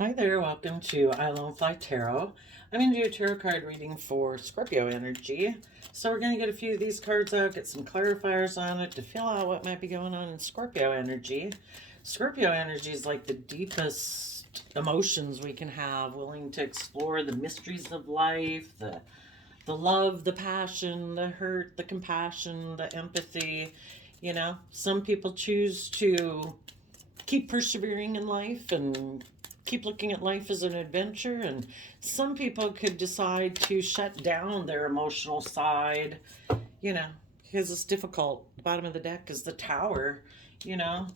Hi there, welcome to I Love Fly Tarot. I'm going to do a tarot card reading for Scorpio energy. So we're going to get a few of these cards out, get some clarifiers on it to feel out what might be going on in Scorpio energy. Scorpio energy is like the deepest emotions we can have, willing to explore the mysteries of life, the love, the passion, the hurt, the compassion, the empathy. You know, some people choose to keep persevering in life and keep looking at life as an adventure, and some people could decide to shut down their emotional side, you know, because it's difficult. The bottom of the deck is the Tower. you know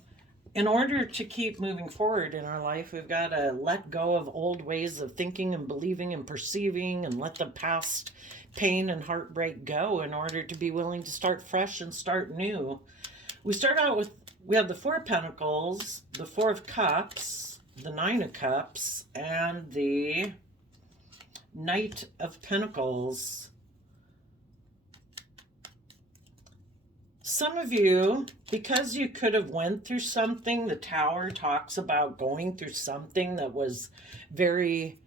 in order to keep moving forward in our life, we've got to let go of old ways of thinking and believing and perceiving, and let the past pain and heartbreak go in order to be willing to start fresh and start new. We have the Four of Pentacles, the Four of Cups, the Nine of Cups, and the Knight of Pentacles. Some of you, because you could have went through something, the Tower talks about going through something that was very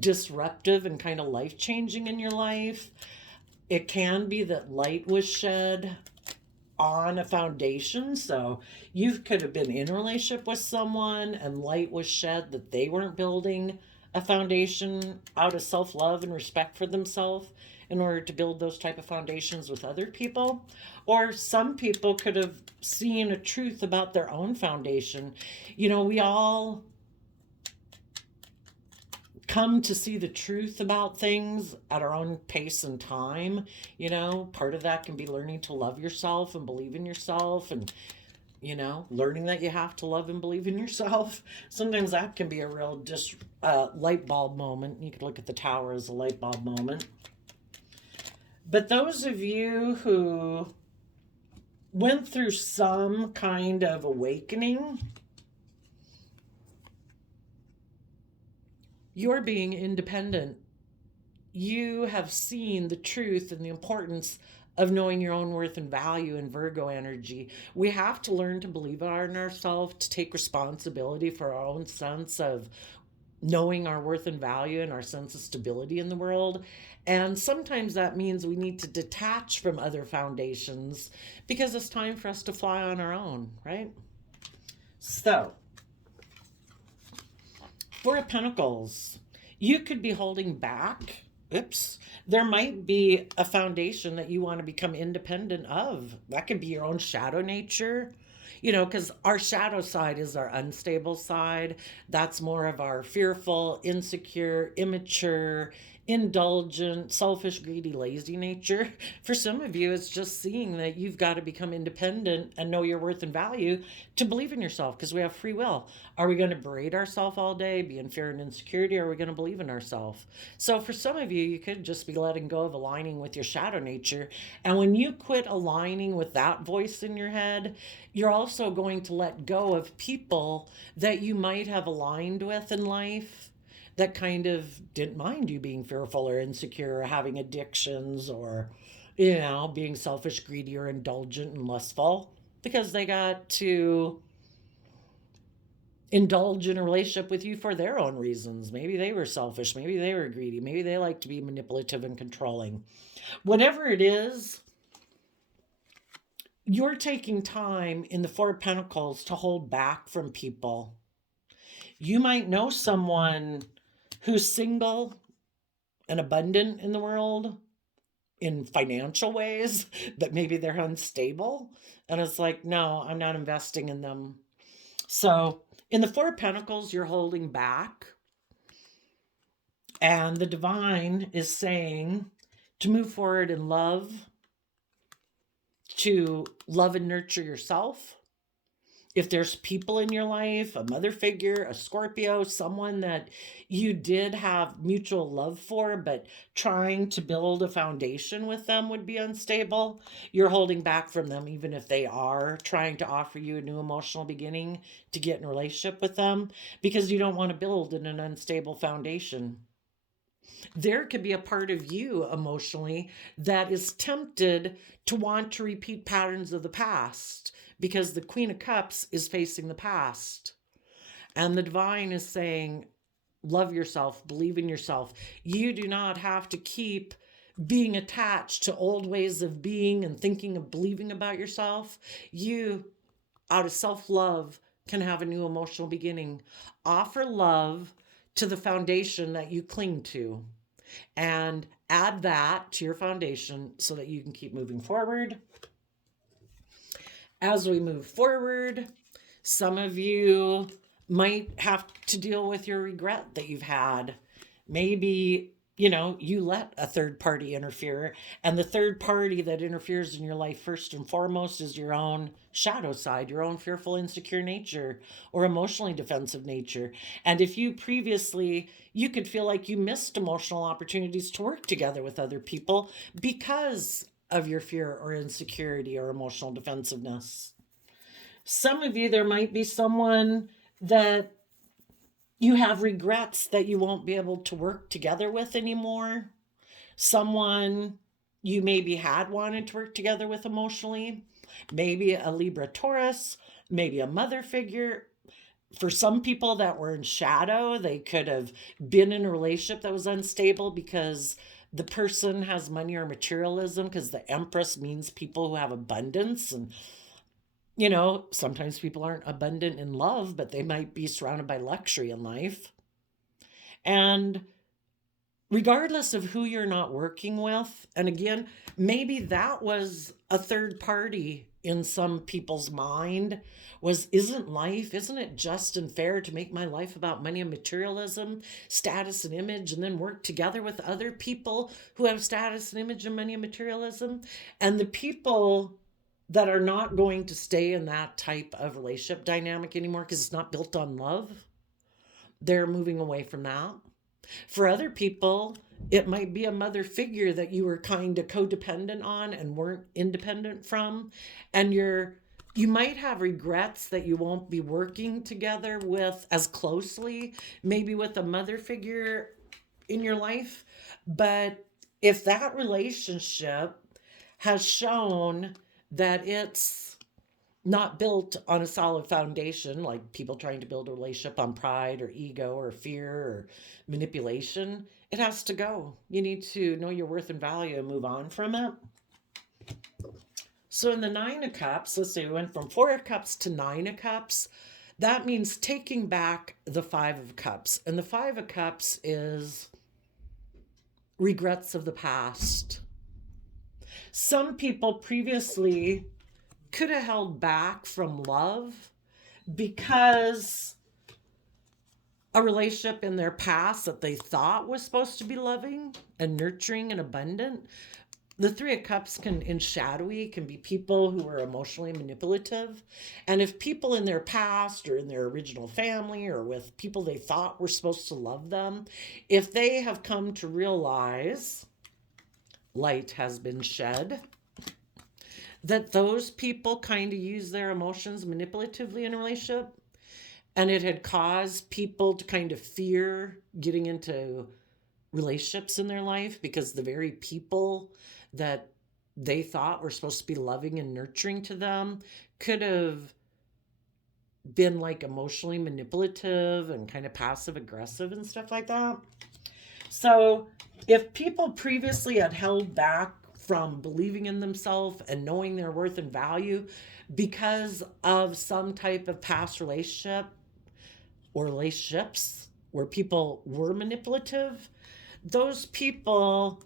disruptive and kind of life-changing in your life. It can be that light was shed on a foundation. So you could have been in a relationship with someone and light was shed that they weren't building a foundation out of self-love and respect for themselves in order to build those type of foundations with other people. Or some people could have seen a truth about their own foundation. We all come to see the truth about things at our own pace and time. Part of that can be learning to love yourself and believe in yourself, and learning that you have to love and believe in yourself. Sometimes that can be a real light bulb moment. You could look at the Tower as a light bulb moment. But those of you who went through some kind of awakening, you're being independent. You have seen the truth and the importance of knowing your own worth and value in Virgo energy. We have to learn to believe in ourselves, to take responsibility for our own sense of knowing our worth and value and our sense of stability in the world. And sometimes that means we need to detach from other foundations because it's time for us to fly on our own, right? So, Four of Pentacles, you could be holding back. There might be a foundation that you want to become independent of. That could be your own shadow nature, because our shadow side is our unstable side. That's more of our fearful, insecure, immature, indulgent, selfish, greedy, lazy nature. For some of you, it's just seeing that you've got to become independent and know your worth and value to believe in yourself, because we have free will. Are we going to berate ourselves all day, be in fear and insecurity, or are we going to believe in ourselves? So for some of you, you could just be letting go of aligning with your shadow nature. And when you quit aligning with that voice in your head, you're also going to let go of people that you might have aligned with in life that kind of didn't mind you being fearful or insecure or having addictions, or, being selfish, greedy, or indulgent and lustful, because they got to indulge in a relationship with you for their own reasons. Maybe they were selfish. Maybe they were greedy. Maybe they like to be manipulative and controlling. Whatever it is, you're taking time in the Four of Pentacles to hold back from people. You might know someone who's single and abundant in the world in financial ways, but maybe they're unstable. And it's like, no, I'm not investing in them. So in the Four of Pentacles, you're holding back. And the divine is saying to move forward in love, to love and nurture yourself. If there's people in your life, a mother figure, a Scorpio, someone that you did have mutual love for, but trying to build a foundation with them would be unstable, you're holding back from them, even if they are trying to offer you a new emotional beginning to get in a relationship with them, because you don't want to build in an unstable foundation. There could be a part of you emotionally that is tempted to want to repeat patterns of the past, because the Queen of Cups is facing the past. And the divine is saying, love yourself, believe in yourself. You do not have to keep being attached to old ways of being and thinking of believing about yourself. You, out of self-love, can have a new emotional beginning. Offer love to the foundation that you cling to and add that to your foundation so that you can keep moving forward. As we move forward, some of you might have to deal with your regret that you've had. Maybe, you let a third party interfere, and the third party that interferes in your life first and foremost is your own shadow side, your own fearful, insecure nature or emotionally defensive nature. And if you previously, you could feel like you missed emotional opportunities to work together with other people because of your fear or insecurity or emotional defensiveness. Some of you, there might be someone that you have regrets that you won't be able to work together with anymore. Someone you maybe had wanted to work together with emotionally. Maybe a Libra Taurus, maybe a mother figure. For some people that were in shadow, they could have been in a relationship that was unstable because the person has money or materialism, because the Empress means people who have abundance. And sometimes people aren't abundant in love, but they might be surrounded by luxury in life. And regardless of who you're not working with, and again, maybe that was a third party in some people's mind, isn't it just and fair to make my life about money and materialism, status and image, and then work together with other people who have status and image and money and materialism? And the people that are not going to stay in that type of relationship dynamic anymore because it's not built on love, they're moving away from that. For other people, it might be a mother figure that you were kind of codependent on and weren't independent from. And you might have regrets that you won't be working together with as closely, maybe with a mother figure in your life. But if that relationship has shown that it's not built on a solid foundation, like people trying to build a relationship on pride or ego or fear or manipulation, it has to go. You need to know your worth and value and move on from it. So in the Nine of Cups, let's say we went from Four of Cups to Nine of Cups. That means taking back the Five of Cups. And the Five of Cups is regrets of the past. Some people previously could have held back from love because a relationship in their past that they thought was supposed to be loving and nurturing and abundant. The Three of Cups can be people who are emotionally manipulative. And if people in their past or in their original family or with people they thought were supposed to love them, if they have come to realize light has been shed, that those people kind of use their emotions manipulatively in a relationship, and it had caused people to kind of fear getting into relationships in their life because the very people that they thought were supposed to be loving and nurturing to them could have been like emotionally manipulative and kind of passive aggressive and stuff like that. So if people previously had held back from believing in themselves and knowing their worth and value because of some type of past relationship or relationships where people were manipulative, those people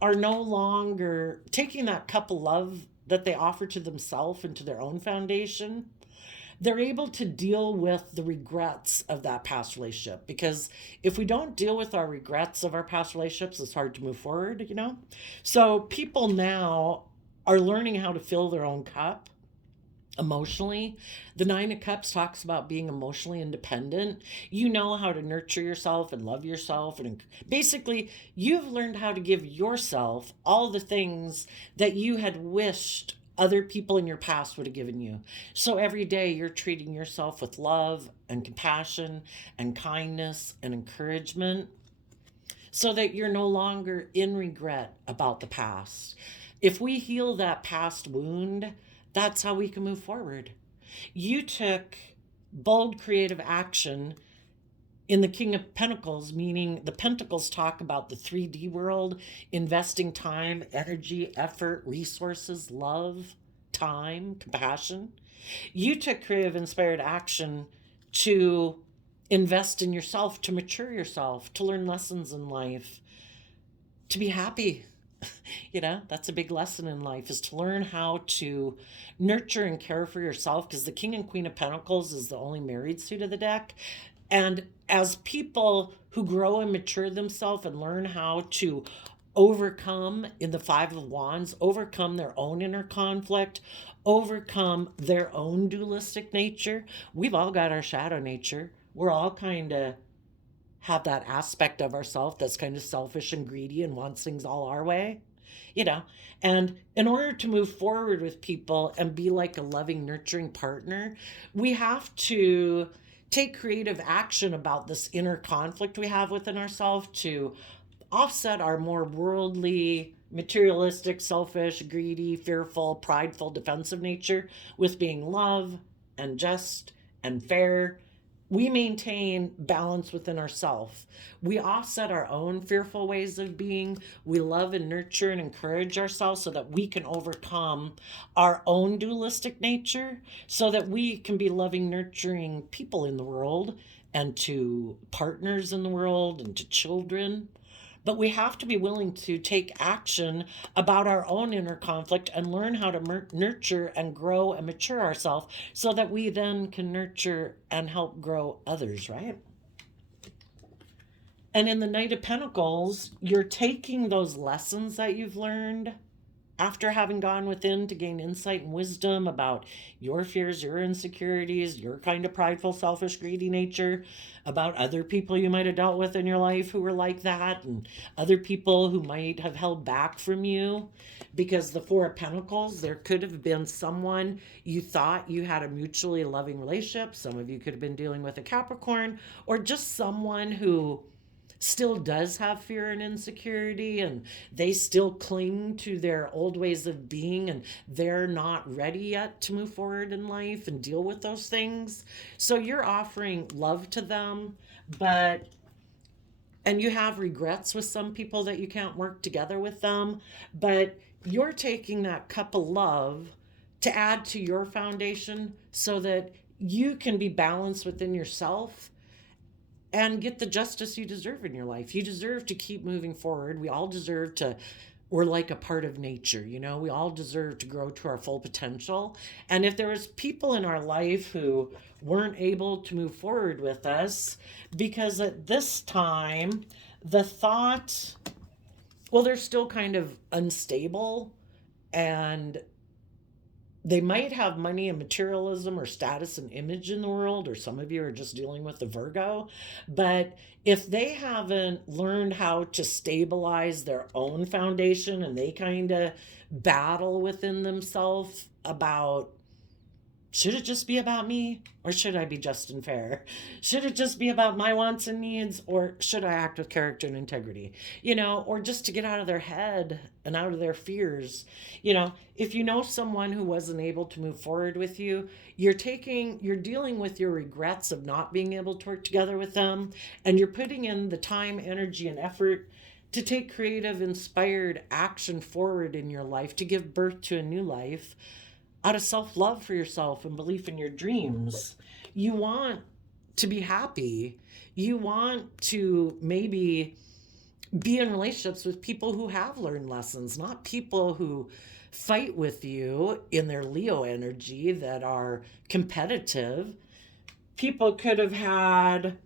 are no longer taking that cup of love that they offer to themselves and to their own foundation. They're able to deal with the regrets of that past relationship, because if we don't deal with our regrets of our past relationships, it's hard to move forward, So people now are learning how to fill their own cup emotionally. The Nine of Cups talks about being emotionally independent. You know how to nurture yourself and love yourself. And basically, you've learned how to give yourself all the things that you had wished other people in your past would have given you. So every day you're treating yourself with love and compassion and kindness and encouragement so that you're no longer in regret about the past. If we heal that past wound, that's how we can move forward. You took bold, creative action in the King of Pentacles, meaning the Pentacles talk about the 3D world, investing time, energy, effort, resources, love, time, compassion. You took creative, inspired action to invest in yourself, to mature yourself, to learn lessons in life, to be happy. That's a big lesson in life, is to learn how to nurture and care for yourself, because the King and Queen of Pentacles is the only married suit of the deck. And as people who grow and mature themselves and learn how to overcome, in the Five of Wands, overcome their own inner conflict, overcome their own dualistic nature. We've all got our shadow nature. We're all kind of have that aspect of ourselves that's kind of selfish and greedy and wants things all our way, And in order to move forward with people and be like a loving, nurturing partner, we have to take creative action about this inner conflict we have within ourselves to offset our more worldly, materialistic, selfish, greedy, fearful, prideful, defensive nature with being love and just and fair. We maintain balance within ourselves. We offset our own fearful ways of being. We love and nurture and encourage ourselves so that we can overcome our own dualistic nature, so that we can be loving, nurturing people in the world, and to partners in the world, and to children. But we have to be willing to take action about our own inner conflict and learn how to nurture and grow and mature ourselves, so that we then can nurture and help grow others, right? And in the Knight of Pentacles, you're taking those lessons that you've learned after having gone within to gain insight and wisdom about your fears, your insecurities, your kind of prideful, selfish, greedy nature, about other people you might have dealt with in your life who were like that, and other people who might have held back from you. Because the Four of Pentacles, there could have been someone you thought you had a mutually loving relationship. Some of you could have been dealing with a Capricorn, or just someone who still does have fear and insecurity, and they still cling to their old ways of being, and they're not ready yet to move forward in life and deal with those things. So you're offering love to them, and you have regrets with some people that you can't work together with them, but you're taking that cup of love to add to your foundation so that you can be balanced within yourself and get the justice you deserve in your life. You deserve to keep moving forward. We all deserve to, we're like a part of nature, we all deserve to grow to our full potential. And if there was people in our life who weren't able to move forward with us because at this time, the thought, well, they're still kind of unstable, and they might have money and materialism or status and image in the world, or some of you are just dealing with the Virgo. But if they haven't learned how to stabilize their own foundation, and they kind of battle within themselves about, should it just be about me, or should I be just and fair? Should it just be about my wants and needs, or should I act with character and integrity? Or just to get out of their head and out of their fears. If you know someone who wasn't able to move forward with you, you're dealing with your regrets of not being able to work together with them, and you're putting in the time, energy, and effort to take creative, inspired action forward in your life, to give birth to a new life out of self-love for yourself and belief in your dreams. You want to be happy. You want to maybe be in relationships with people who have learned lessons, not people who fight with you in their Leo energy, that are competitive. People could have had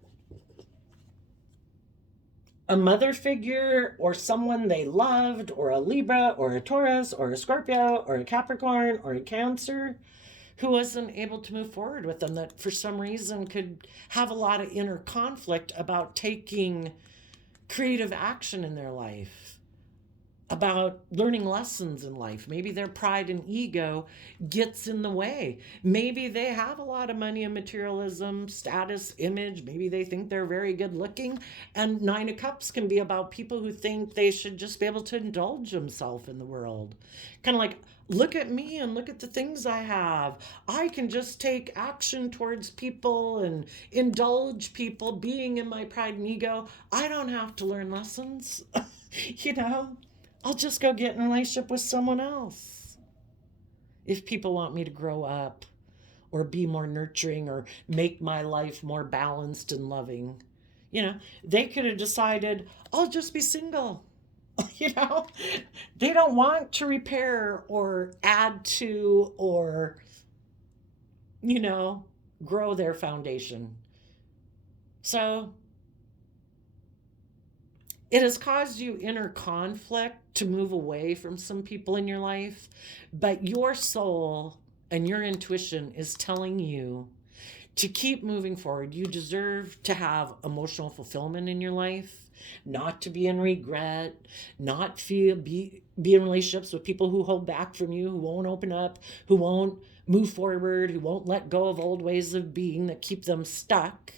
a mother figure, or someone they loved, or a Libra, or a Taurus, or a Scorpio, or a Capricorn, or a Cancer, who wasn't able to move forward with them, that for some reason could have a lot of inner conflict about taking creative action in their life, about learning lessons in life. Maybe their pride and ego gets in the way. Maybe they have a lot of money and materialism, status, image. Maybe they think they're very good looking. And Nine of Cups can be about people who think they should just be able to indulge themselves in the world. Kind of like, look at me and look at the things I have. I can just take action towards people and indulge people being in my pride and ego. I don't have to learn lessons. you know, I'll just go get in a relationship with someone else. If people want me to grow up or be more nurturing or make my life more balanced and loving, they could have decided, I'll just be single. you know, they don't want to repair or add to or, you know, grow their foundation. So it has caused you inner conflict to move away from some people in your life, but your soul and your intuition is telling you to keep moving forward. You deserve to have emotional fulfillment in your life, not to be in regret, not be in relationships with people who hold back from you, who won't open up, who won't move forward, who won't let go of old ways of being that keep them stuck.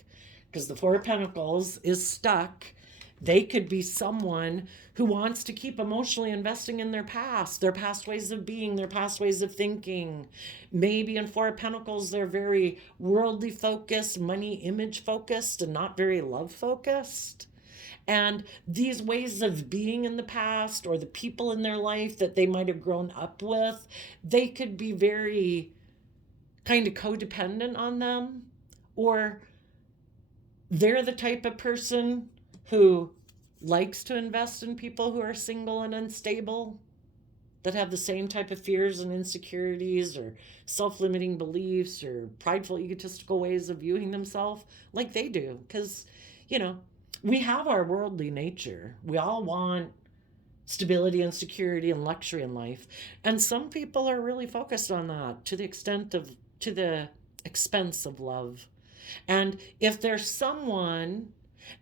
Because the Four of Pentacles is stuck. They could be someone who wants to keep emotionally investing in their past ways of being, their past ways of thinking. Maybe in Four of Pentacles, they're very worldly focused, money image focused, and not very love focused. And these ways of being in the past or the people in their life that they might have grown up with, they could be very kind of codependent on them, or they're the type of person who likes to invest in people who are single and unstable, that have the same type of fears and insecurities or self-limiting beliefs or prideful, egotistical ways of viewing themselves like they do. Because, we have our worldly nature. We all want stability and security and luxury in life. And some people are really focused on that to the expense of love. And if there's someone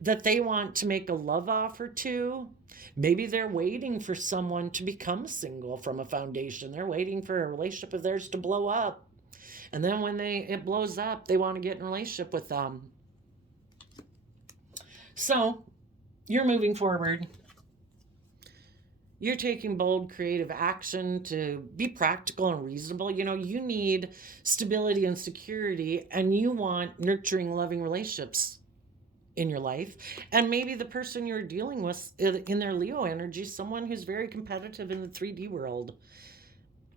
that they want to make a love offer to, maybe they're waiting for someone to become single from a foundation. They're waiting for a relationship of theirs to blow up. And then when it blows up, they want to get in a relationship with them. So you're moving forward. You're taking bold, creative action to be practical and reasonable. You need stability and security, and you want nurturing, loving relationships in your life. And maybe the person you're dealing with in their Leo energy, someone who's very competitive in the 3D world,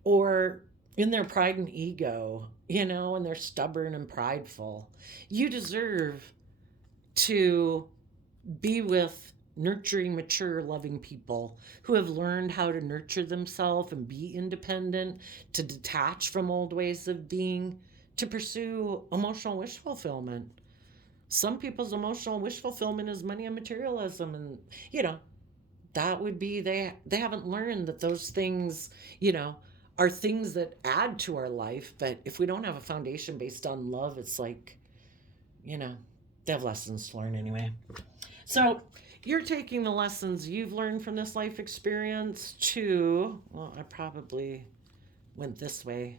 or in their pride and ego, and they're stubborn and prideful. You deserve to be with nurturing, mature, loving people who have learned how to nurture themselves and be independent, to detach from old ways of being, to pursue emotional wish fulfillment. Some people's emotional wish fulfillment is money and materialism. And, that would be, they haven't learned that those things, are things that add to our life. But if we don't have a foundation based on love, it's like, they have lessons to learn anyway. So you're taking the lessons you've learned from this life experience to, well, I probably went this way,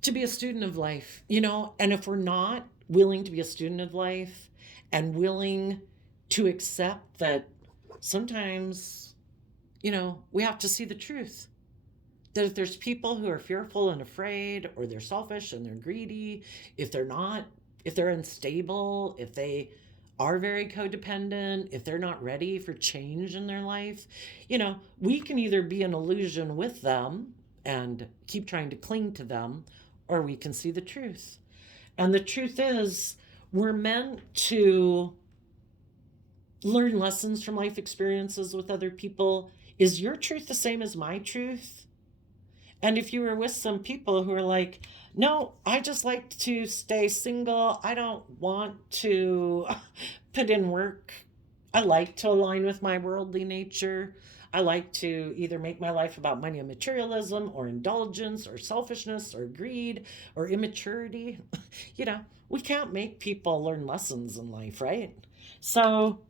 to be a student of life, and if we're not willing to be a student of life and willing to accept that sometimes, we have to see the truth. That if there's people who are fearful and afraid, or they're selfish and they're greedy, if they're unstable, if they are very codependent, if they're not ready for change in their life, we can either be an illusion with them and keep trying to cling to them, or we can see the truth. And the truth is, we're meant to learn lessons from life experiences with other people. Is your truth the same as my truth? And if you were with some people who are like, no, I just like to stay single, I don't want to put in work, I like to align with my worldly nature, I like to either make my life about money and materialism, or indulgence, or selfishness, or greed, or immaturity. We can't make people learn lessons in life, right? So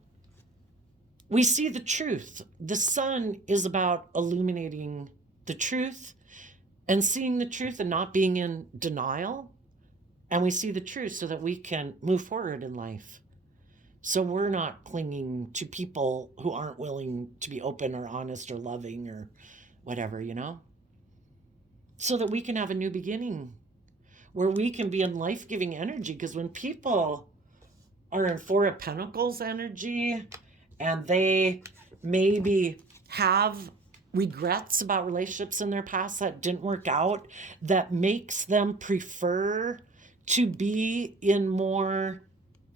We see the truth. The sun is about illuminating the truth and seeing the truth and not being in denial. And we see the truth so that we can move forward in life. So we're not clinging to people who aren't willing to be open or honest or loving or whatever, so that we can have a new beginning where we can be in life giving energy. Because when people are in Four of Pentacles energy and they maybe have regrets about relationships in their past that didn't work out, that makes them prefer to be in more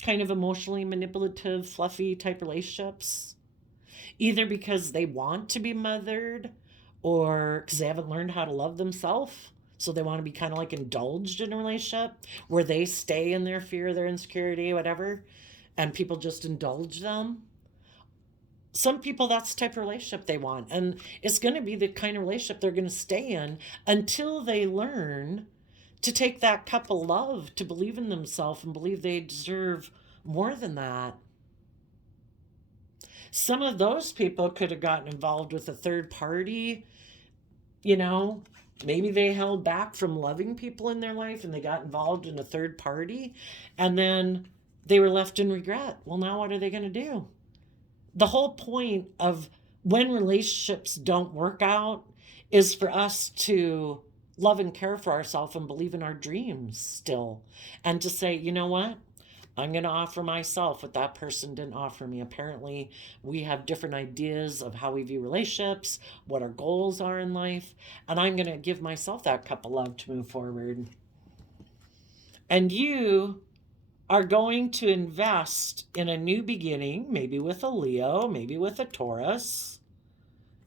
kind of emotionally manipulative, fluffy type relationships, either because they want to be mothered or because they haven't learned how to love themselves. So they want to be kind of like indulged in a relationship where they stay in their fear, their insecurity, whatever, and people just indulge them. Some people, that's the type of relationship they want. And it's going to be the kind of relationship they're going to stay in until they learn to take that cup of love, to believe in themselves and believe they deserve more than that. Some of those people could have gotten involved with a third party, you know, maybe they held back from loving people in their life and they got involved in a third party and then they were left in regret. Well, now what are they going to do? The whole point of when relationships don't work out is for us to love and care for ourselves and believe in our dreams still, and to say, you know what? I'm going to offer myself what that person didn't offer me. Apparently, we have different ideas of how we view relationships, what our goals are in life, and I'm going to give myself that cup of love to move forward. And you are going to invest in a new beginning, maybe with a Leo, maybe with a Taurus.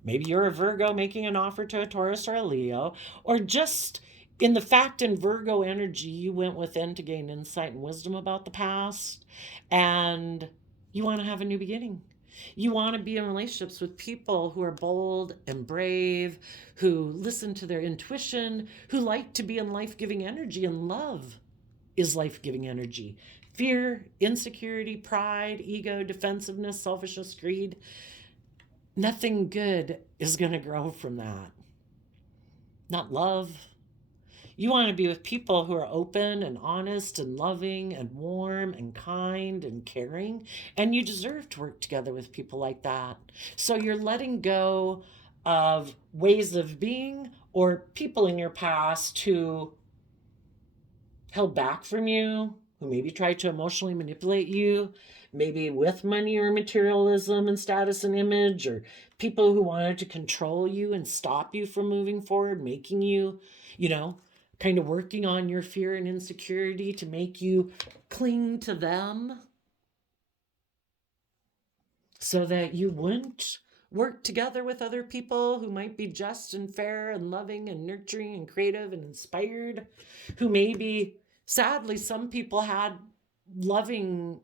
Maybe you're a Virgo making an offer to a Taurus or a Leo, or just in the fact in Virgo energy, you went within to gain insight and wisdom about the past, and you want to have a new beginning. You want to be in relationships with people who are bold and brave, who listen to their intuition, who like to be in life giving energy, and love is life giving energy. Fear, insecurity, pride, ego, defensiveness, selfishness, greed. Nothing good is going to grow from that. Not love. You want to be with people who are open and honest and loving and warm and kind and caring. And you deserve to work together with people like that. So you're letting go of ways of being or people in your past who held back from you, who maybe tried to emotionally manipulate you, maybe with money or materialism and status and image, or people who wanted to control you and stop you from moving forward, making you, kind of working on your fear and insecurity to make you cling to them so that you wouldn't work together with other people who might be just and fair and loving and nurturing and creative and inspired, who maybe, sadly, some people had loving,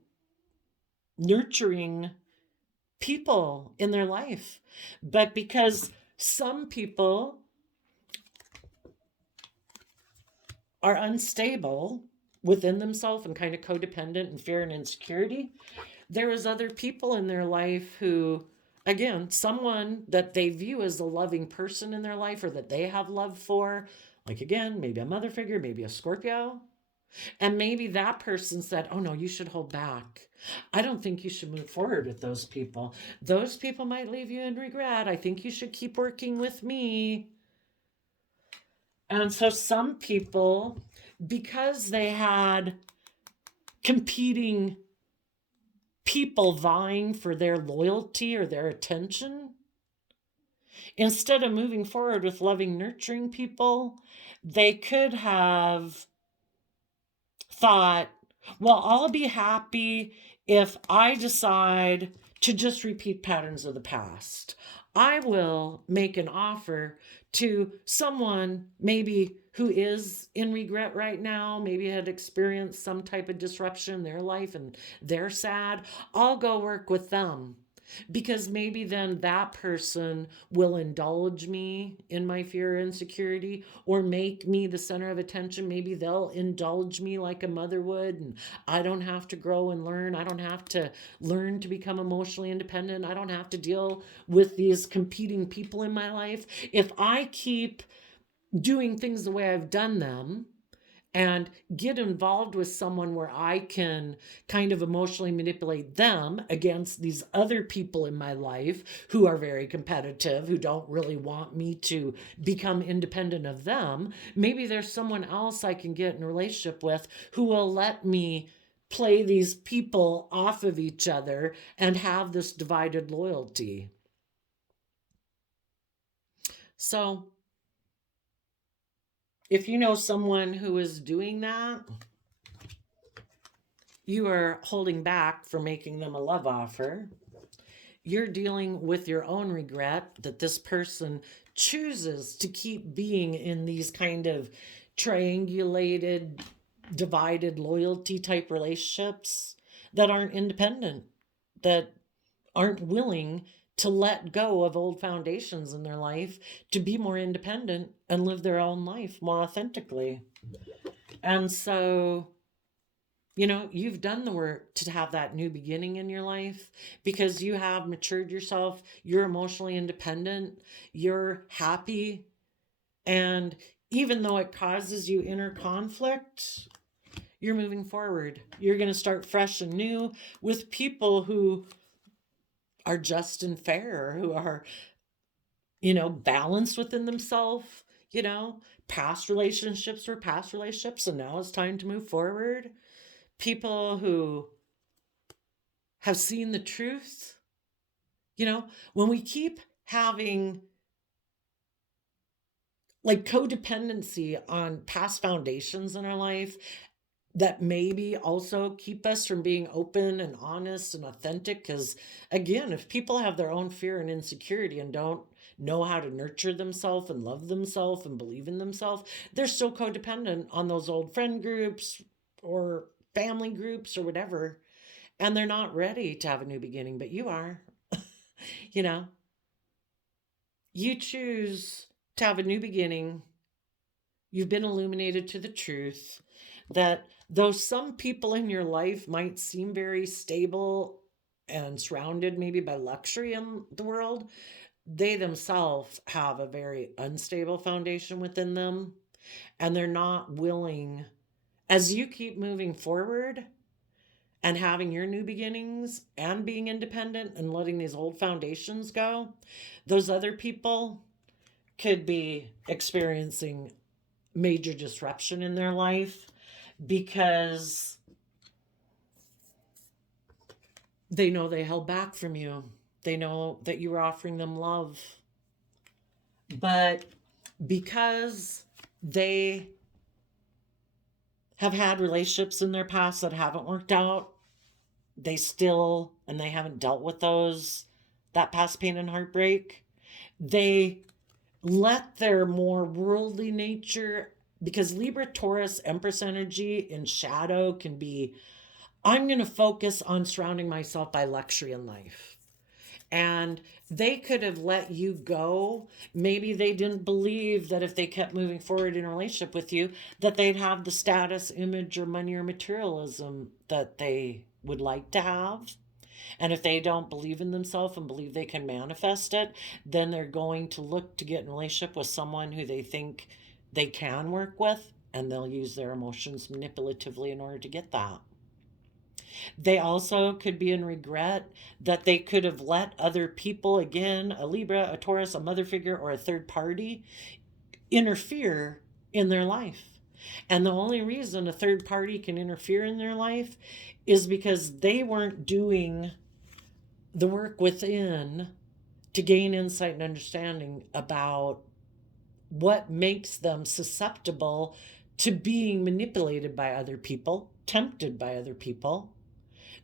nurturing people in their life. But because some people are unstable within themselves and kind of codependent and fear and insecurity, there is other people in their life who, again, someone that they view as a loving person in their life or that they have love for, like, again, maybe a mother figure, maybe a Scorpio. And maybe that person said, oh no, you should hold back. I don't think you should move forward with those people. Those people might leave you in regret. I think you should keep working with me. And so some people, because they had competing people vying for their loyalty or their attention, instead of moving forward with loving, nurturing people, they could have thought, well, I'll be happy if I decide to just repeat patterns of the past. I will make an offer to someone maybe who is in regret right now, maybe had experienced some type of disruption in their life and they're sad. I'll go work with them because maybe then that person will indulge me in my fear or insecurity or make me the center of attention. Maybe they'll indulge me like a mother would, and I don't have to grow and learn. I don't have to learn to become emotionally independent. I don't have to deal with these competing people in my life. If I keep doing things the way I've done them, and get involved with someone where I can kind of emotionally manipulate them against these other people in my life who are very competitive, who don't really want me to become independent of them. Maybe there's someone else I can get in a relationship with who will let me play these people off of each other and have this divided loyalty. So, if you know someone who is doing that, you are holding back from making them a love offer. You're dealing with your own regret that this person chooses to keep being in these kind of triangulated, divided loyalty type relationships that aren't independent, that aren't willing to let go of old foundations in their life to be more independent and live their own life more authentically. And so, you've done the work to have that new beginning in your life because you have matured yourself. You're emotionally independent. You're happy. And even though it causes you inner conflict, you're moving forward. You're going to start fresh and new with people who are just and fair, who are, balanced within themselves. Past relationships were past relationships, and now it's time to move forward. People who have seen the truth. When we keep having like codependency on past foundations in our life that maybe also keep us from being open and honest and authentic, because again, if people have their own fear and insecurity and don't know how to nurture themselves and love themselves and believe in themselves, they're still codependent on those old friend groups or family groups or whatever, and they're not ready to have a new beginning, but you are. you know you choose to have a new beginning. You've been illuminated to the truth that though some people in your life might seem very stable and surrounded maybe by luxury in the world, they themselves have a very unstable foundation within them, and they're not willing, as you keep moving forward and having your new beginnings and being independent and letting these old foundations go, those other people could be experiencing major disruption in their life because they know they held back from you. They know that you were offering them love. But because they have had relationships in their past that haven't worked out, they haven't dealt with that past pain and heartbreak. They let their more worldly nature, because Libra, Taurus, Empress energy in shadow can be, I'm going to focus on surrounding myself by luxury in life. And they could have let you go. Maybe they didn't believe that if they kept moving forward in a relationship with you, that they'd have the status, image, or money or materialism that they would like to have. And if they don't believe in themselves and believe they can manifest it, then they're going to look to get in a relationship with someone who they think they can work with, and they'll use their emotions manipulatively in order to get that. They also could be in regret that they could have let other people, again, a Libra, a Taurus, a mother figure, or a third party, interfere in their life. And the only reason a third party can interfere in their life is because they weren't doing the work within to gain insight and understanding about what makes them susceptible to being manipulated by other people, tempted by other people.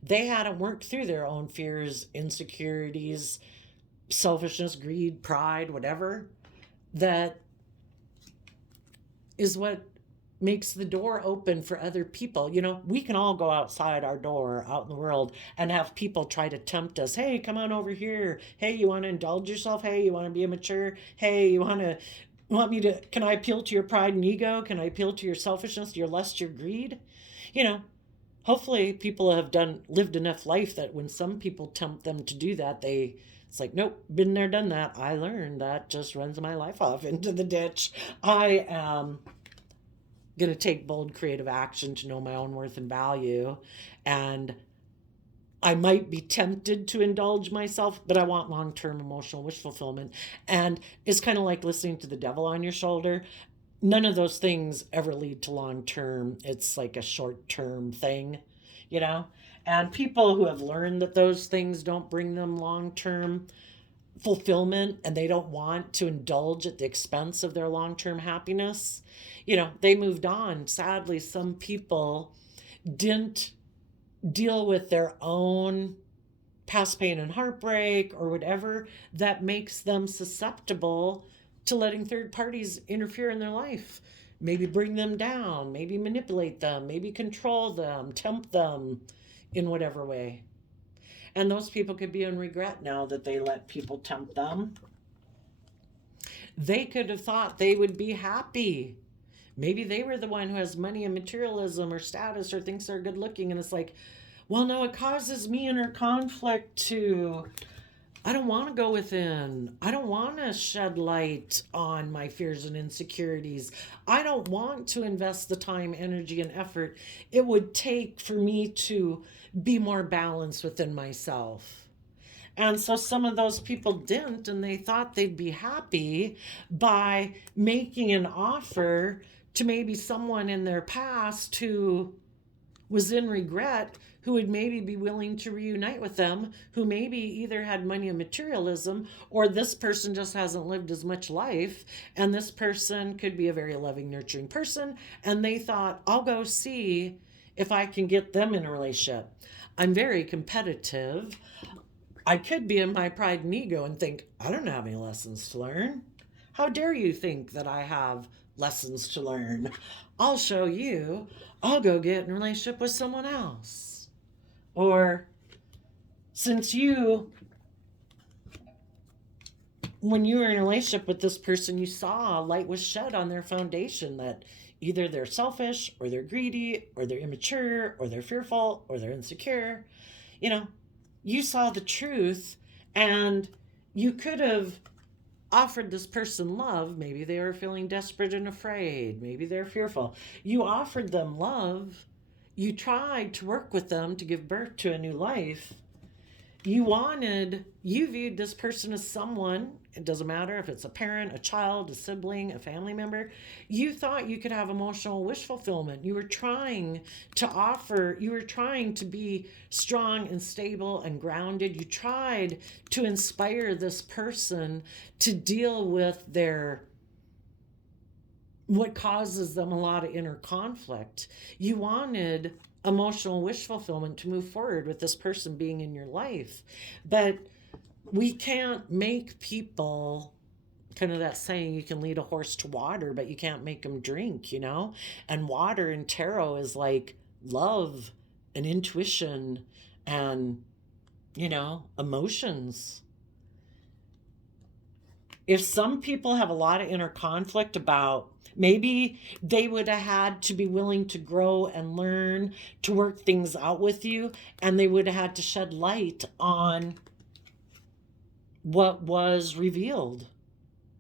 They hadn't worked through their own fears, insecurities, selfishness, greed, pride, whatever. That is what makes the door open for other people. You know, we can all go outside our door out in the world and have people try to tempt us. Hey, come on over here. Hey, you want to indulge yourself? Hey, you want to be immature? Hey, you want me to, can I appeal to your pride and ego? Can I appeal to your selfishness, your lust, your greed? You know, hopefully people have lived enough life that when some people tempt them to do that, it's like, nope, been there, done that. I learned that just runs my life off into the ditch. I am going to take bold creative action to know my own worth and value. And I might be tempted to indulge myself, but I want long-term emotional wish fulfillment. And it's kind of like listening to the devil on your shoulder. None of those things ever lead to long-term. It's like a short-term thing, you know? And people who have learned that those things don't bring them long-term fulfillment and they don't want to indulge at the expense of their long-term happiness, you know, they moved on. Sadly, some people didn't deal with their own past pain and heartbreak or whatever that makes them susceptible to letting third parties interfere in their life. Maybe bring them down, maybe manipulate them, maybe control them, tempt them in whatever way. And those people could be in regret now that they let people tempt them. They could have thought they would be happy. Maybe they were the one who has money and materialism or status or thinks they're good looking. And it's like, well, no, it causes me inner conflict to, I don't want to go within. I don't want to shed light on my fears and insecurities. I don't want to invest the time, energy, and effort it would take for me to be more balanced within myself. And so some of those people didn't, and they thought they'd be happy by making an offer to maybe someone in their past who was in regret, who would maybe be willing to reunite with them, who maybe either had money and materialism, or this person just hasn't lived as much life, and this person could be a very loving, nurturing person, and they thought, I'll go see if I can get them in a relationship. I'm very competitive. I could be in my pride and ego and think, I don't have any lessons to learn. How dare you think that I have lessons to learn? I'll show you. I'll go get in a relationship with someone else. Or since when you were in a relationship with this person, you saw light was shed on their foundation that either they're selfish or they're greedy or they're immature or they're fearful or they're insecure. You know, you saw the truth and you could have offered this person love. Maybe they were feeling desperate and afraid. Maybe they're fearful. You offered them love. You tried to work with them to give birth to a new life. You viewed this person as someone, it doesn't matter if it's a parent, a child, a sibling, a family member. You thought you could have emotional wish fulfillment. You were trying to be strong and stable and grounded. You tried to inspire this person to deal with what causes them a lot of inner conflict. You wanted emotional wish fulfillment to move forward with this person being in your life. But we can't make people, kind of that saying, you can lead a horse to water, but you can't make them drink, you know? And water in tarot is like love and intuition and, you know, emotions. If some people have a lot of inner conflict about, maybe they would have had to be willing to grow and learn to work things out with you, and they would have had to shed light on what was revealed.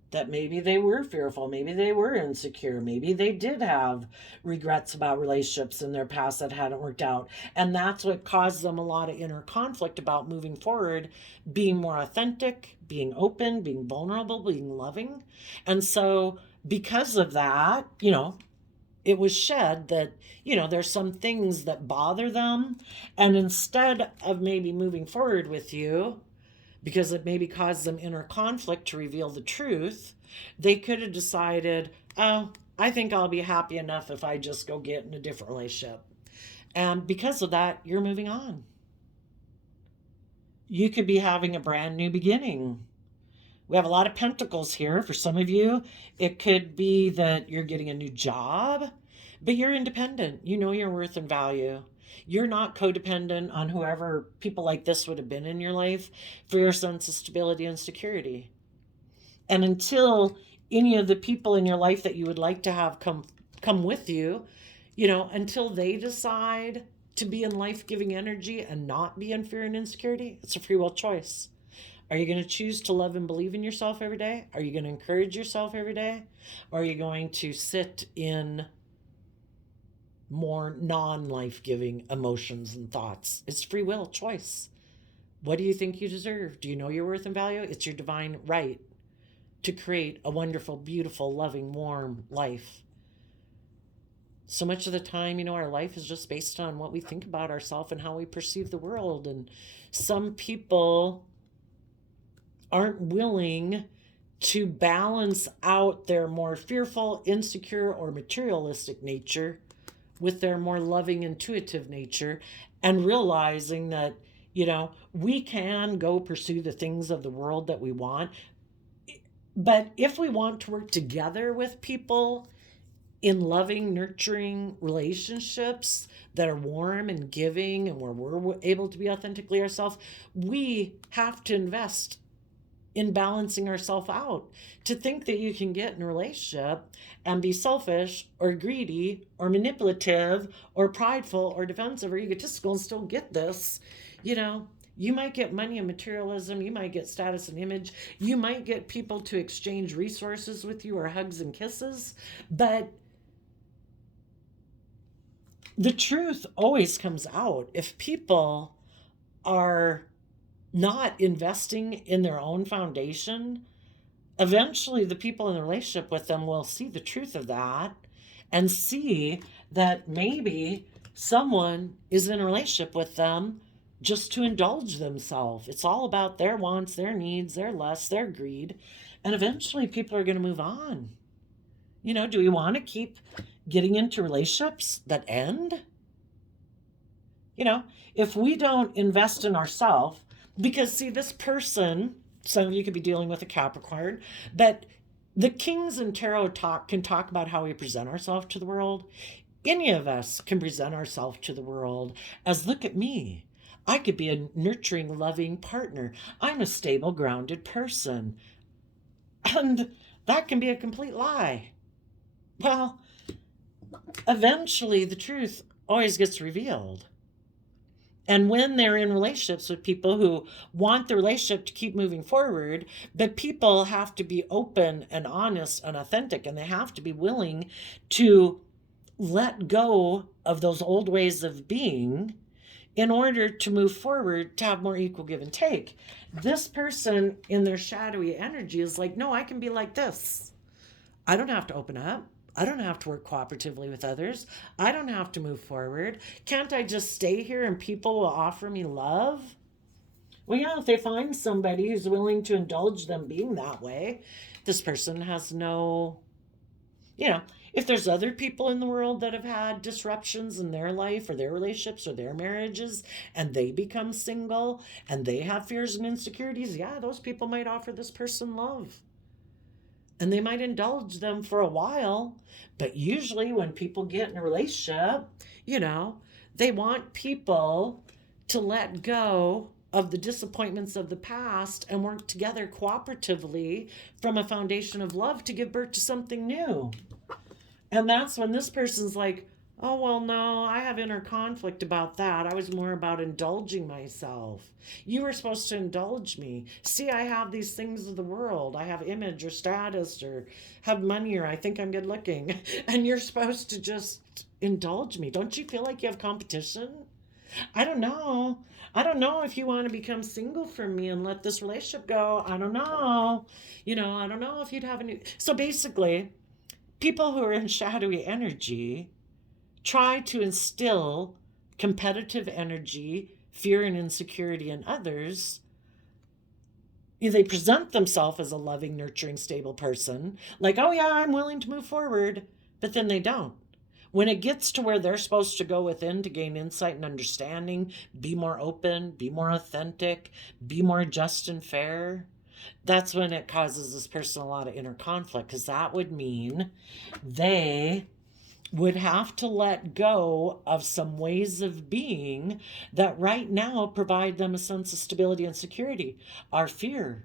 That maybe they were fearful, maybe they were insecure, maybe they did have regrets about relationships in their past that hadn't worked out. And that's what caused them a lot of inner conflict about moving forward, being more authentic, being open, being vulnerable, being loving. And so because of that, you know, it was shed that, you know, there's some things that bother them. And instead of maybe moving forward with you, because it maybe caused them inner conflict to reveal the truth, they could have decided, oh, I think I'll be happy enough if I just go get in a different relationship. And because of that, you're moving on. You could be having a brand new beginning. We have a lot of pentacles here. For some of you, it could be that you're getting a new job. But you're independent. You know your worth and value. You're not codependent on whoever people like this would have been in your life for your sense of stability and security. And until any of the people in your life that you would like to have come with you, until they decide to be in life-giving energy and not be in fear and insecurity, it's a free will choice. Are you going to choose to love and believe in yourself every day? Are you going to encourage yourself every day? Or are you going to sit in more non-life-giving emotions and thoughts? It's free will choice. What do you think you deserve? Do you know your worth and value? It's your divine right to create a wonderful, beautiful, loving, warm life. So much of the time, our life is just based on what we think about ourselves and how we perceive the world. And some people aren't willing to balance out their more fearful, insecure, or materialistic nature with their more loving, intuitive nature, and realizing that, we can go pursue the things of the world that we want. But if we want to work together with people in loving, nurturing relationships that are warm and giving and where we're able to be authentically ourselves, we have to invest in balancing ourselves out. To think that you can get in a relationship and be selfish or greedy or manipulative or prideful or defensive or egotistical and still get this, you might get money and materialism. You might get status and image. You might get people to exchange resources with you or hugs and kisses. But the truth always comes out. If people are not investing in their own foundation, eventually the people in the relationship with them will see the truth of that and see that maybe someone is in a relationship with them just to indulge themselves. It's all about their wants, their needs, their lusts, their greed. And eventually people are going to move on. Do we want to keep getting into relationships that end? If we don't invest in ourselves, because see, this person, some of you could be dealing with a Capricorn, but the kings in tarot can talk about how we present ourselves to the world. Any of us can present ourselves to the world as, look at me. I could be a nurturing, loving partner. I'm a stable, grounded person. And that can be a complete lie. Well, eventually the truth always gets revealed. And when they're in relationships with people who want the relationship to keep moving forward, but people have to be open and honest and authentic, and they have to be willing to let go of those old ways of being in order to move forward, to have more equal give and take. This person in their shadowy energy is like, no, I can be like this. I don't have to open up. I don't have to work cooperatively with others. I don't have to move forward. Can't I just stay here and people will offer me love? Well, yeah, if they find somebody who's willing to indulge them being that way, this person has no, if there's other people in the world that have had disruptions in their life or their relationships or their marriages and they become single and they have fears and insecurities, yeah, those people might offer this person love. And they might indulge them for a while, but usually when people get in a relationship, they want people to let go of the disappointments of the past and work together cooperatively from a foundation of love to give birth to something new. And that's when this person's like, oh, well, no, I have inner conflict about that. I was more about indulging myself. You were supposed to indulge me. See, I have these things of the world. I have image or status or have money or I think I'm good looking. And you're supposed to just indulge me. Don't you feel like you have competition? I don't know. I don't know if you want to become single from me and let this relationship go. I don't know. I don't know if you'd have a new... So basically, people who are in shadowy energy try to instill competitive energy, fear and insecurity in others. They present themselves as a loving, nurturing, stable person. Like, oh yeah, I'm willing to move forward. But then they don't. When it gets to where they're supposed to go within to gain insight and understanding, be more open, be more authentic, be more just and fair, that's when it causes this person a lot of inner conflict, because that would mean they would have to let go of some ways of being that right now provide them a sense of stability and security. Our fear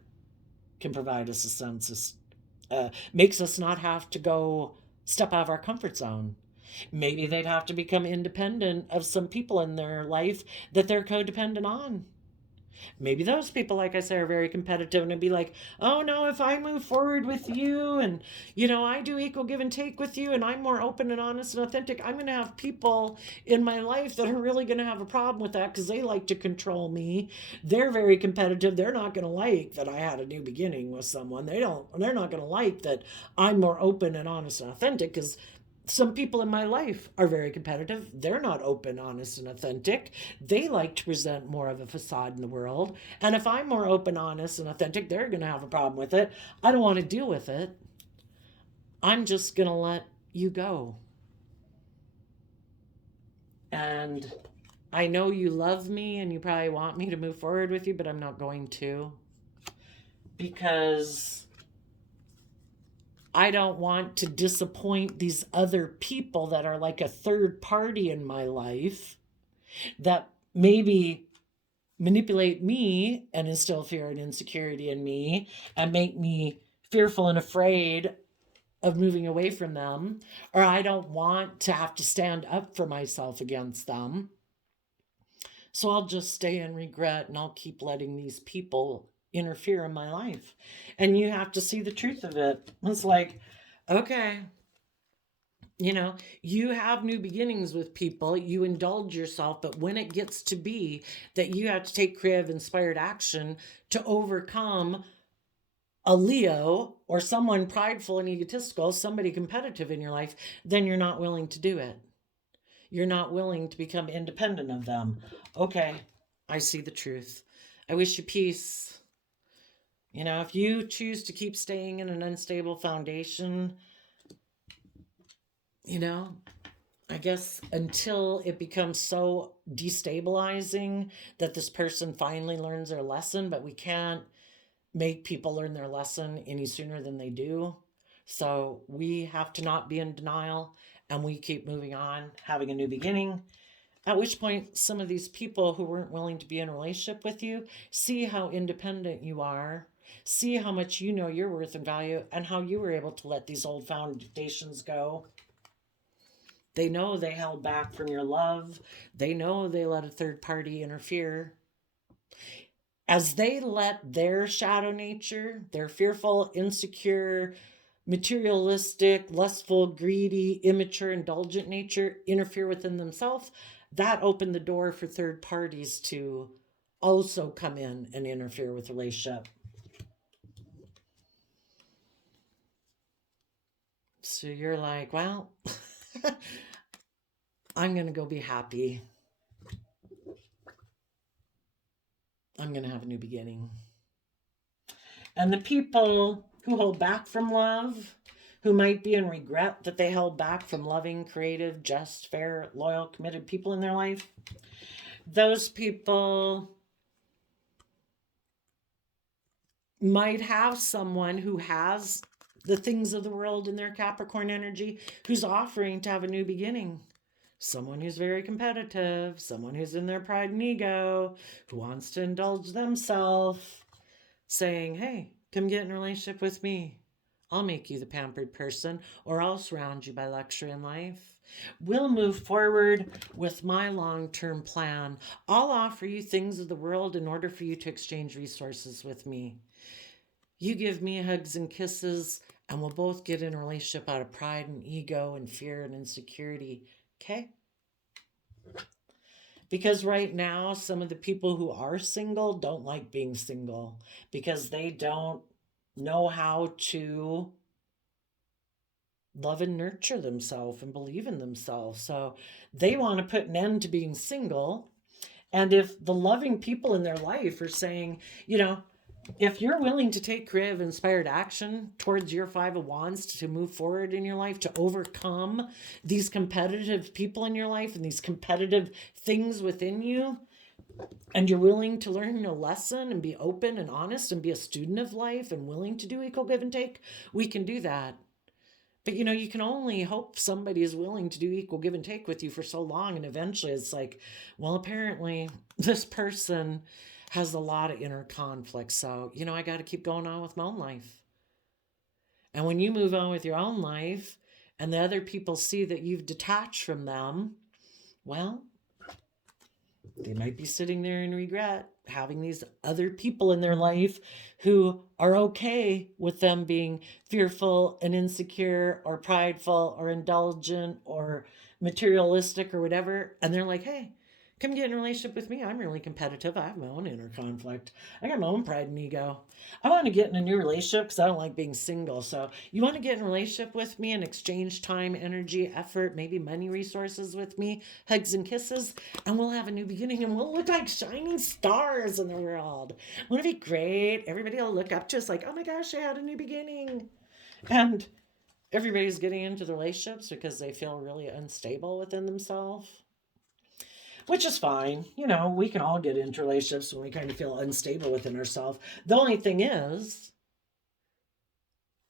can provide us a sense of, makes us not have to go step out of our comfort zone. Maybe they'd have to become independent of some people in their life that they're codependent on. Maybe those people, like I say, are very competitive and it'd be like, oh no, if I move forward with you and, I do equal give and take with you and I'm more open and honest and authentic, I'm going to have people in my life that are really going to have a problem with that because they like to control me. They're very competitive. They're not going to like that I had a new beginning with someone. They're not going to like that I'm more open and honest and authentic because some people in my life are very competitive. They're not open, honest, and authentic. They like to present more of a facade in the world. And if I'm more open, honest, and authentic, they're going to have a problem with it. I don't want to deal with it. I'm just going to let you go. And I know you love me and you probably want me to move forward with you, but I'm not going to. Because I don't want to disappoint these other people that are like a third party in my life that maybe manipulate me and instill fear and insecurity in me and make me fearful and afraid of moving away from them. Or I don't want to have to stand up for myself against them. So I'll just stay in regret and I'll keep letting these people interfere in my life. And you have to see the truth of it. It's like, okay, you have new beginnings with people, you indulge yourself, but when it gets to be that you have to take creative, inspired action to overcome a Leo or someone prideful and egotistical, somebody competitive in your life, then you're not willing to do it. You're not willing to become independent of them. Okay, I see the truth. I wish you peace. If you choose to keep staying in an unstable foundation, I guess until it becomes so destabilizing that this person finally learns their lesson, but we can't make people learn their lesson any sooner than they do. So we have to not be in denial and we keep moving on, having a new beginning. At which point, some of these people who weren't willing to be in a relationship with you see how independent you are, see how much you know your worth and value, and how you were able to let these old foundations go. They know they held back from your love. They know they let a third party interfere. As they let their shadow nature, their fearful, insecure, materialistic, lustful, greedy, immature, indulgent nature interfere within themselves, that opened the door for third parties to also come in and interfere with the relationship. So you're like, well, I'm going to go be happy. I'm going to have a new beginning. And the people who hold back from love, who might be in regret that they held back from loving, creative, just, fair, loyal, committed people in their life, those people might have someone who has the things of the world in their Capricorn energy who's offering to have a new beginning. Someone who's very competitive, someone who's in their pride and ego, who wants to indulge themselves, saying, hey, come get in a relationship with me. I'll make you the pampered person, or I'll surround you by luxury and life. We'll move forward with my long-term plan. I'll offer you things of the world in order for you to exchange resources with me. You give me hugs and kisses, and we'll both get in a relationship out of pride and ego and fear and insecurity. Okay? Because right now, some of the people who are single don't like being single because they don't know how to love and nurture themselves and believe in themselves. So they want to put an end to being single. And if the loving people in their life are saying, if you're willing to take creative, inspired action towards your Five of Wands to move forward in your life, to overcome these competitive people in your life and these competitive things within you, and you're willing to learn a lesson and be open and honest and be a student of life and willing to do equal give and take, we can do that. But you can only hope somebody is willing to do equal give and take with you for so long. And eventually it's like, well, apparently this person has a lot of inner conflict. So, I got to keep going on with my own life. And when you move on with your own life and the other people see that you've detached from them, well, they might be sitting there in regret, having these other people in their life who are okay with them being fearful and insecure or prideful or indulgent or materialistic or whatever. And they're like, hey, come get in a relationship with me. I'm really competitive. I have my own inner conflict. I got my own pride and ego. I want to get in a new relationship because I don't like being single. So you want to get in a relationship with me and exchange time, energy, effort, maybe money, resources with me, hugs and kisses, and we'll have a new beginning and we'll look like shining stars in the world. Won't it be great? Everybody will look up to us like, oh my gosh, I had a new beginning. And everybody's getting into the relationships because they feel really unstable within themselves. Which is fine. We can all get into relationships when we kind of feel unstable within ourselves. The only thing is,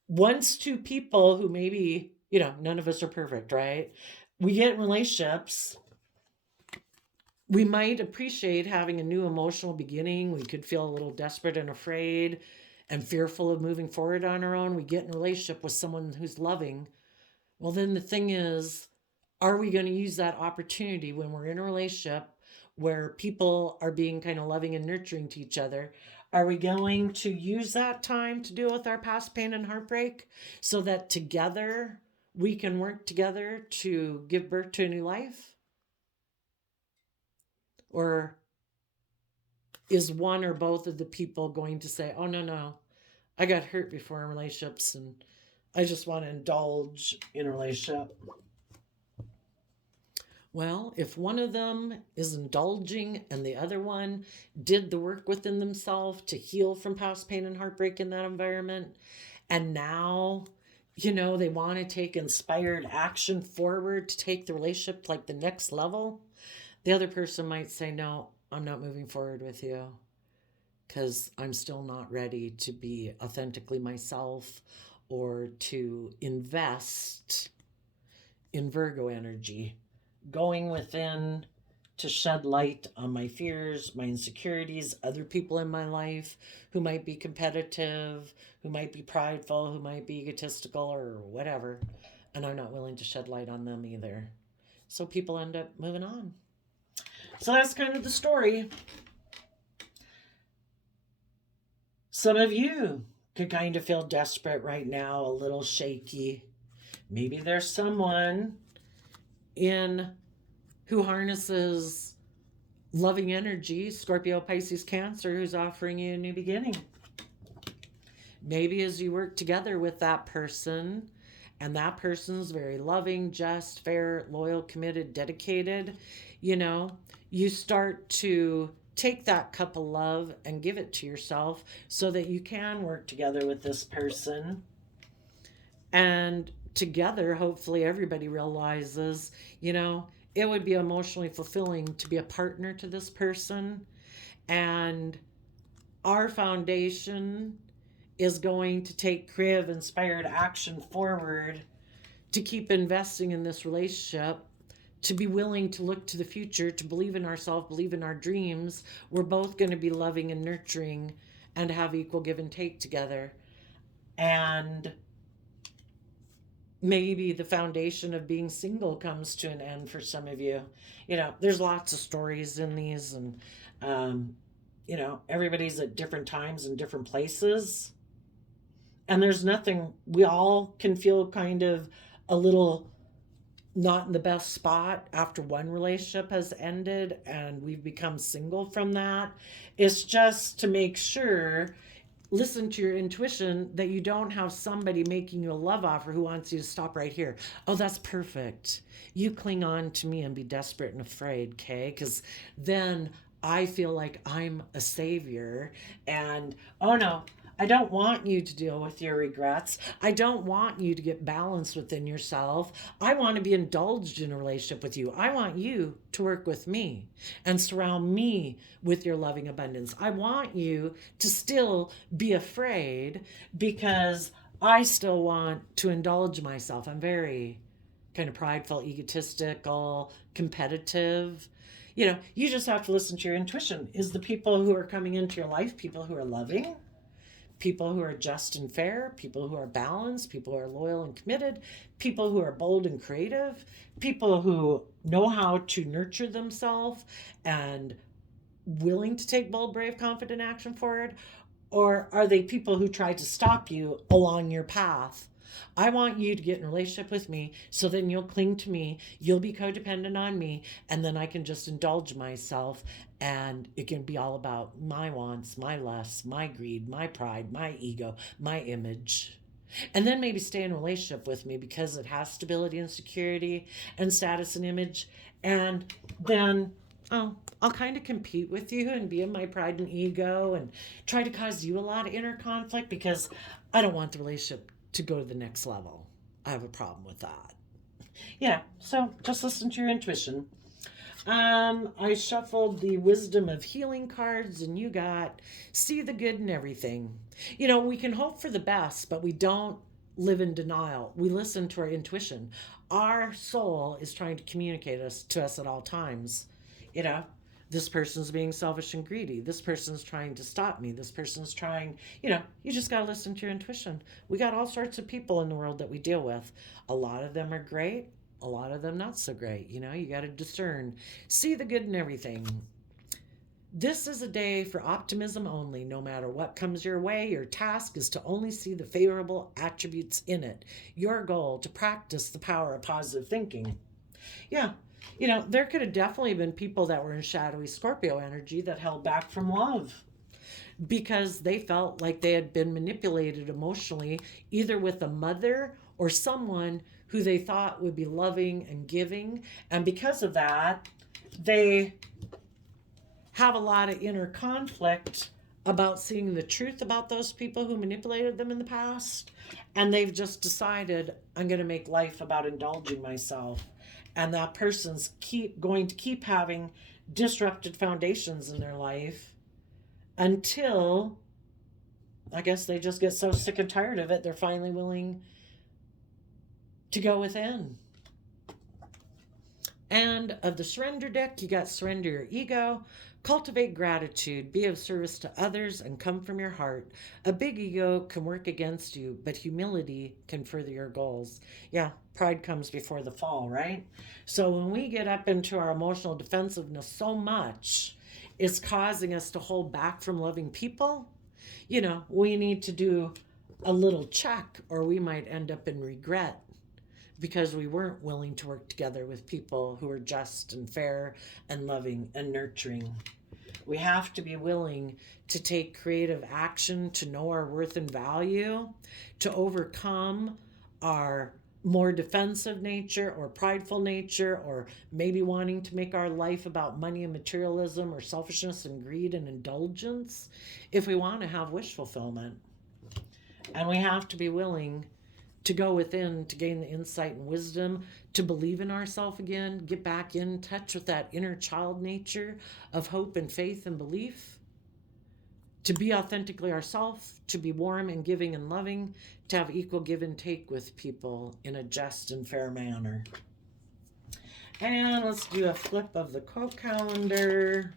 once two people who maybe, none of us are perfect, right? We get in relationships, we might appreciate having a new emotional beginning. We could feel a little desperate and afraid and fearful of moving forward on our own. We get in a relationship with someone who's loving. Well, then the thing is, are we going to use that opportunity when we're in a relationship where people are being kind of loving and nurturing to each other? Are we going to use that time to deal with our past pain and heartbreak so that together we can work together to give birth to a new life? Or is one or both of the people going to say, oh, no, I got hurt before in relationships and I just want to indulge in a relationship? Well, if one of them is indulging and the other one did the work within themselves to heal from past pain and heartbreak in that environment, and now, they want to take inspired action forward to take the relationship like the next level, the other person might say, no, I'm not moving forward with you because I'm still not ready to be authentically myself or to invest in Virgo energy, going within to shed light on my fears, my insecurities, other people in my life who might be competitive, who might be prideful, who might be egotistical or whatever. And I'm not willing to shed light on them either. So people end up moving on. So that's kind of the story. Some of you could kind of feel desperate right now, a little shaky. Maybe there's someone who harnesses loving energy, Scorpio, Pisces, Cancer, who's offering you a new beginning. Maybe as you work together with that person, and that person's very loving, just, fair, loyal, committed, dedicated, you start to take that cup of love and give it to yourself so that you can work together with this person. And together, hopefully everybody realizes, it would be emotionally fulfilling to be a partner to this person. And our foundation is going to take creative, inspired action forward to keep investing in this relationship, to be willing to look to the future, to believe in ourselves, believe in our dreams. We're both going to be loving and nurturing and have equal give and take together. And maybe the foundation of being single comes to an end for some of you. There's lots of stories in these, and everybody's at different times and different places. And there's nothing, we all can feel kind of a little not in the best spot after one relationship has ended and we've become single from that. It's just to make sure, listen to your intuition, that you don't have somebody making you a love offer who wants you to stop right here. Oh, that's perfect. You cling on to me and be desperate and afraid, okay? Because then I feel like I'm a savior. And, oh no, I don't want you to deal with your regrets. I don't want you to get balanced within yourself. I want to be indulged in a relationship with you. I want you to work with me and surround me with your loving abundance. I want you to still be afraid because I still want to indulge myself. I'm very kind of prideful, egotistical, competitive. You just have to listen to your intuition. Is the people who are coming into your life people who are loving, people who are just and fair, people who are balanced, people who are loyal and committed, people who are bold and creative, people who know how to nurture themselves and willing to take bold, brave, confident action forward? Or are they people who try to stop you along your path? I want you to get in a relationship with me so then you'll cling to me, you'll be codependent on me, and then I can just indulge myself and it can be all about my wants, my lusts, my greed, my pride, my ego, my image. And then maybe stay in a relationship with me because it has stability and security and status and image. And then, oh, I'll kind of compete with you and be in my pride and ego and try to cause you a lot of inner conflict because I don't want the relationship to go to the next level. I have a problem with that. Yeah, so just listen to your intuition. I shuffled the wisdom of healing cards, and you got see the good in everything. We can hope for the best, but we don't live in denial. We listen to our intuition. Our soul is trying to communicate to us at all times. You know, this person's being selfish and greedy. This person's trying to stop me. This person's trying, you just got to listen to your intuition. We got all sorts of people in the world that we deal with. A lot of them are great, a lot of them not so great. You got to discern, see the good in everything. This is a day for optimism only. No matter what comes your way, your task is to only see the favorable attributes in it. Your goal to practice the power of positive thinking. Yeah, there could have definitely been people that were in shadowy Scorpio energy that held back from love because they felt like they had been manipulated emotionally, either with a mother or someone who they thought would be loving and giving. And because of that, they have a lot of inner conflict about seeing the truth about those people who manipulated them in the past. And they've just decided, I'm going to make life about indulging myself. And that person's going to keep having disrupted foundations in their life until I guess they just get so sick and tired of it, they're finally willing to go within. And of the surrender deck, you got surrender your ego, cultivate gratitude, be of service to others, and come from your heart. A big ego can work against you, but humility can further your goals. Yeah, pride comes before the fall, right? So when we get up into our emotional defensiveness so much, it's causing us to hold back from loving people. We need to do a little check, or we might end up in regret because we weren't willing to work together with people who are just and fair and loving and nurturing. We have to be willing to take creative action to know our worth and value, to overcome our more defensive nature or prideful nature, or maybe wanting to make our life about money and materialism or selfishness and greed and indulgence if we want to have wish fulfillment. And we have to be willing to go within to gain the insight and wisdom, to believe in ourselves again, get back in touch with that inner child nature of hope and faith and belief, to be authentically ourselves, to be warm and giving and loving, to have equal give and take with people in a just and fair manner. And let's do a flip of the quote calendar.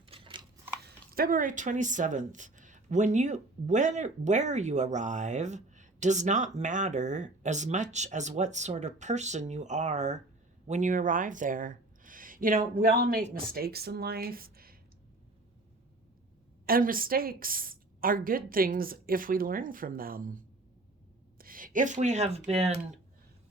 February 27th. Where you arrive does not matter as much as what sort of person you are when you arrive there. We all make mistakes in life, and mistakes are good things if we learn from them. If we have been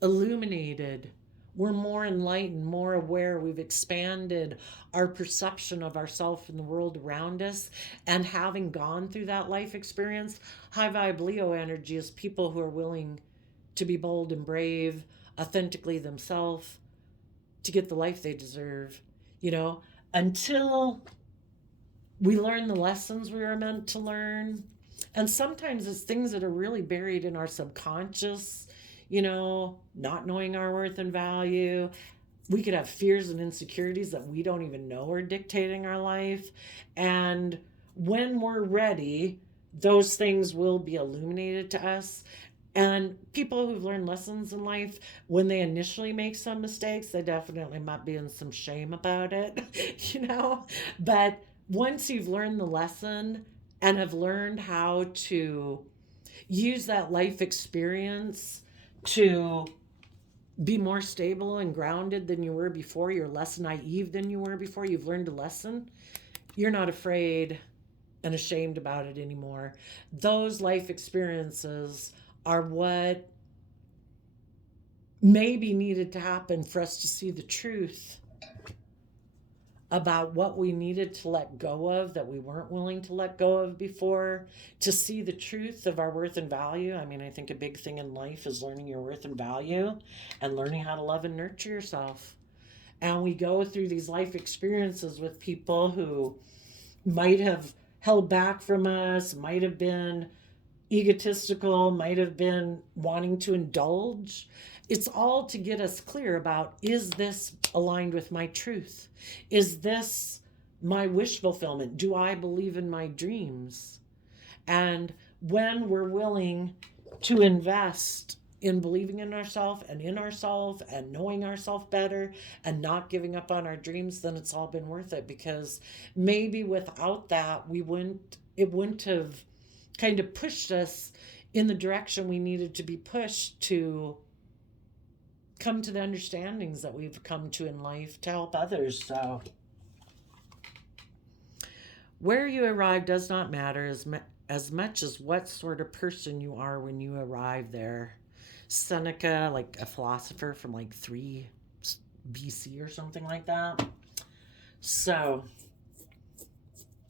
illuminated, we're more enlightened, more aware, we've expanded our perception of ourselves and the world around us, and having gone through that life experience, high vibe Leo energy is people who are willing to be bold and brave, authentically themselves, to get the life they deserve, until we learn the lessons we were meant to learn. And sometimes it's things that are really buried in our subconscious, not knowing our worth and value. We could have fears and insecurities that we don't even know are dictating our life. And when we're ready, those things will be illuminated to us. And people who've learned lessons in life, when they initially make some mistakes, they definitely might be in some shame about it, you know? But once you've learned the lesson and have learned how to use that life experience to be more stable and grounded than you were before, you're less naive than you were before, you've learned a lesson, you're not afraid and ashamed about it anymore. Those life experiences are what maybe needed to happen for us to see the truth about what we needed to let go of that we weren't willing to let go of before, to see the truth of our worth and value. I mean, I think a big thing in life is learning your worth and value and learning how to love and nurture yourself. And we go through these life experiences with people who might have held back from us, might have been egotistical, might have been wanting to indulge. It's all to get us clear about, is this aligned with my truth? Is this my wish fulfillment? Do I believe in my dreams? And when we're willing to invest in believing in ourselves and knowing ourselves better and not giving up on our dreams, then it's all been worth it. Because maybe without that, it wouldn't have kind of pushed us in the direction we needed to be pushed to come to the understandings that we've come to in life to help others. So where you arrive does not matter as much as what sort of person you are when you arrive there. Seneca, like a philosopher from like 3 BC or something like that. So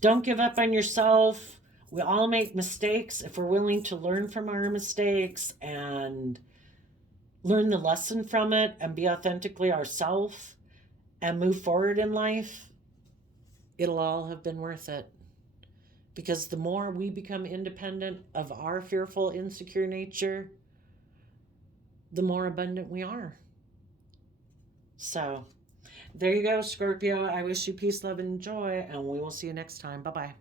don't give up on yourself. We all make mistakes. If we're willing to learn from our mistakes and learn the lesson from it and be authentically ourselves and move forward in life, it'll all have been worth it. Because the more we become independent of our fearful, insecure nature, the more abundant we are. So there you go, Scorpio. I wish you peace, love, and joy, and we will see you next time. Bye-bye.